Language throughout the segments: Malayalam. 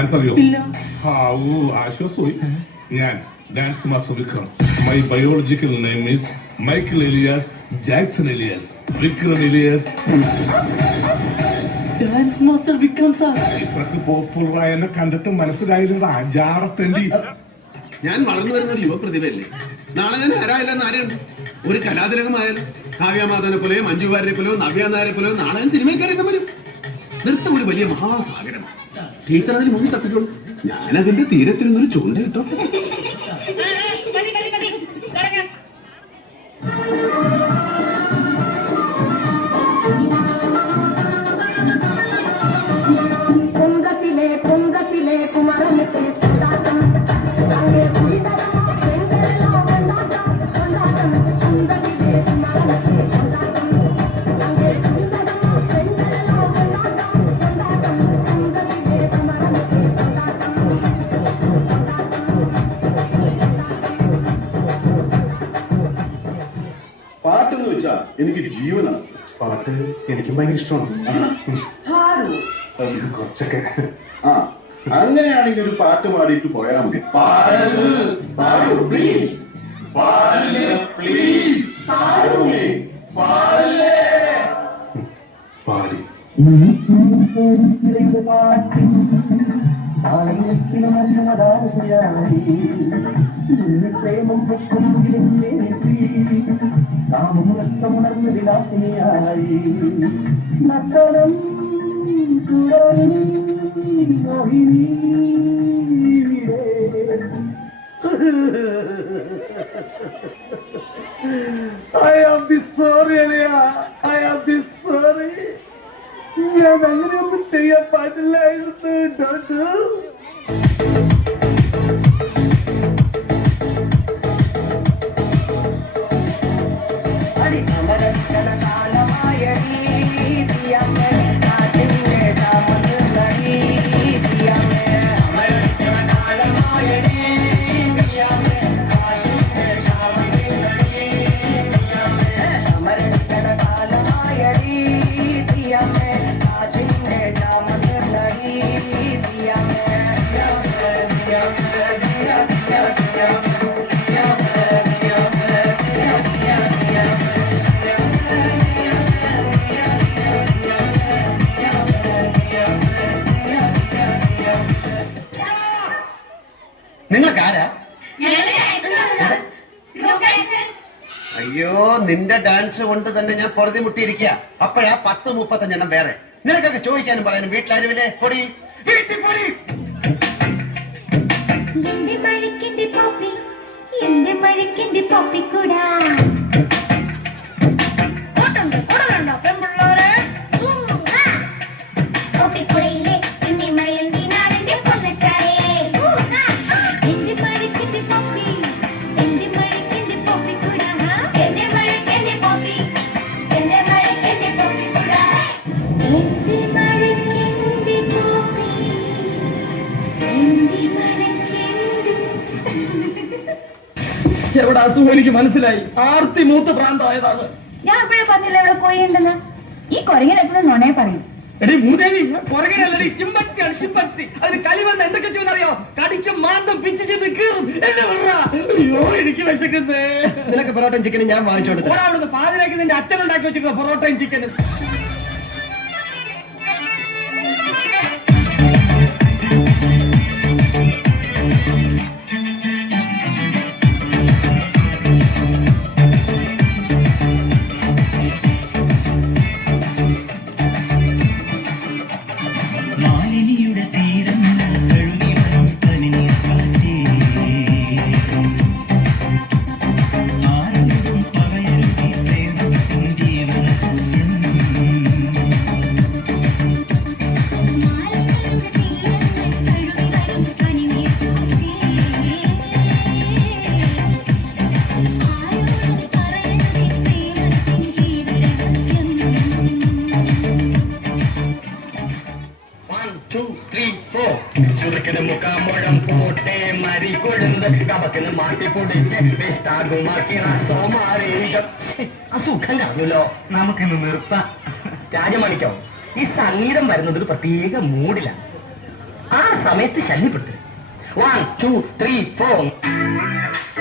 ഡാൻസ് അറിയോ? ഇല്ല. ആശ്വാസമായി. ഞാൻ dance master Vikram. My biological name is Michael alias Jackson alias Vikram alias. Dance master Vikram sir. ഇത്രക്ക് പോപ്പുലറായ എന്നെ കണ്ടിട്ട് മനസ്സിലായില്ലടാ ജാടത്തേണ്ടി. ഞാൻ വളർന്നു വരുന്ന ഒരു യുവപ്രതിഭയല്ലേ. നാളെ ഞാൻ ആരായില്ലെന്ന് ആരെയുണ്ട്. ഒരു കലാതിലകമായാലും കാവ്യമാധവനെ പോലെയോ മഞ്ജു വാര്യരെ പോലെയോ നവ്യ നായരെ പോലെയോ നാളെ ഞാൻ സിനിമക്കാരെന്ന് വരും. നൃത്തം ഒരു വലിയ മഹാസാഗരമാണ്. ടീച്ചർ അതിന് മുന്നിൽ തപ്പിച്ചോളൂ. ഞാനതിന്റെ തീരത്തിരുന്നൊരു ചൂണ്ട കിട്ടോ. പാട്ടെന്ന് വെച്ചാ എനിക്ക് ജീവനാണ്. പാട്ട് എനിക്കും ഭയങ്കര ഇഷ്ടമാണ്. കുറച്ചൊക്കെ. ആ അങ്ങനെയാണെങ്കിൽ ഒരു പാട്ട് പാടിയിട്ട് പോയാൽ മതി. പാടി. പ്രേമം ഉണർന്ന് വിലാസിനിയായി നത്തനം I am the sorry, Elia. I am the sorry. ഞാൻ അങ്ങനെയൊന്നും ചെയ്യാൻ പാടില്ലായിരുന്നു. നിങ്ങൾക്കാരാ? അയ്യോ, നിന്റെ ഡാൻസ് കൊണ്ട് തന്നെ ഞാൻ പൊറുതി മുട്ടിയിരിക്കുക. അപ്പോഴാ 10-35 വേറെ. നിനക്കൊക്കെ ചോദിക്കാനും പറയാനും വീട്ടിലാരുമില്ലേ? പൊടി വീട്ടിൽ പൊടി. എവിടെ അസുഖം എനിക്ക് മനസ്സിലായി. ആർത്തി മൂത്ത് പ്രാന്തമായതാണ്. ഞാൻ എപ്പോഴും പറഞ്ഞില്ല ഇവിടെ കൊയ്യുണ്ടെന്ന്. ഈ കൊരങ്ങൻ എപ്പോഴും നുണേ പറയും. എടി മൂദേവി, പുറകിലല്ലേ ചിമ്പൻസിയാണ്. ചിമ്പൻസി അതിന് കളി വന്ന് എന്തൊക്കെ ചെയ്യുന്നറിയോ? കടിക്കും മാന്തം പിച്ച് ചെയ്ത് കീറും. എന്നെ പറ. അയ്യോ, എനിക്ക് വിശക്കുന്നേ. നിനക്ക് പൊറോട്ടയും ചിക്കനും ഞാൻ വാങ്ങിച്ചോണ്ട് അവിടുന്ന് പാതിരാക്കി നിന്റെ അച്ഛൻ ഉണ്ടാക്കി വെച്ചിരുന്ന പൊറോട്ടയും ചിക്കനും. ചുരുക്കിന് മുക്കാമ്പഴം പോട്ടെ മരി കൊഴുന്ന് കപക്കിന് മാറ്റി പൊടിച്ച് വിസ്താകുമാക്കി റസോമാരീകം. അസുഖം കാണുമല്ലോ. നമുക്കിന്ന് നിർത്താം. രാജമണിക്കോ, ഈ സംഗീതം വരുന്നത് ഒരു പ്രത്യേക മൂഡിലാണ്. ആ സമയത്ത് ശല്യപ്പെട്ടു 1 2 3 4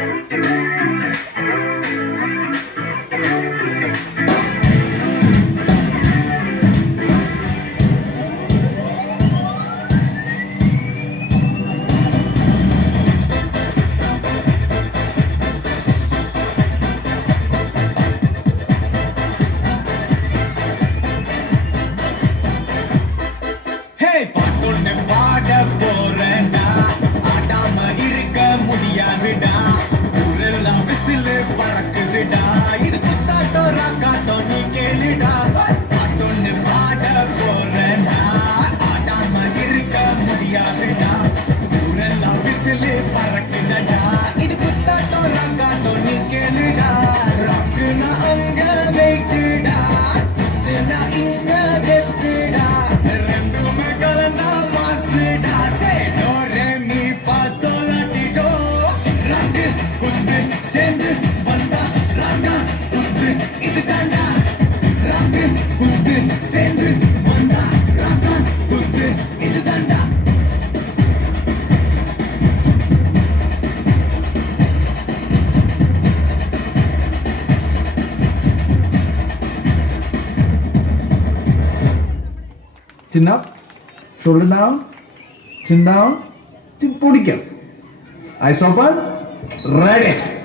Chin up, shoulder down, chin down, chin podium. Eyes open, ready.